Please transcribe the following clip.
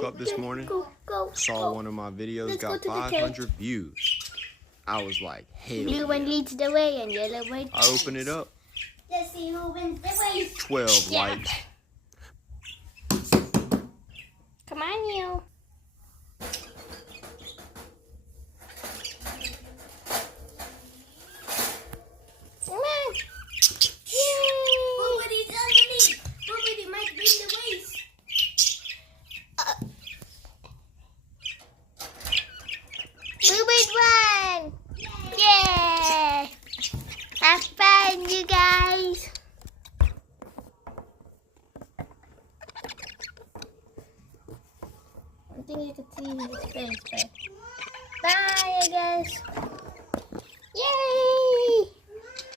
woke up this morning, saw one of my videos, got 500 views. I was like, hell Blue one leads the way and yellow one I open it up. Let's see who wins the race. 12 likes. Come on, you. Come on. Nobody's underneath. Nobody might win the race. Bluebird won. Yeah. Have fun, you guys. I think you can see his face, but bye, I guess. Yay!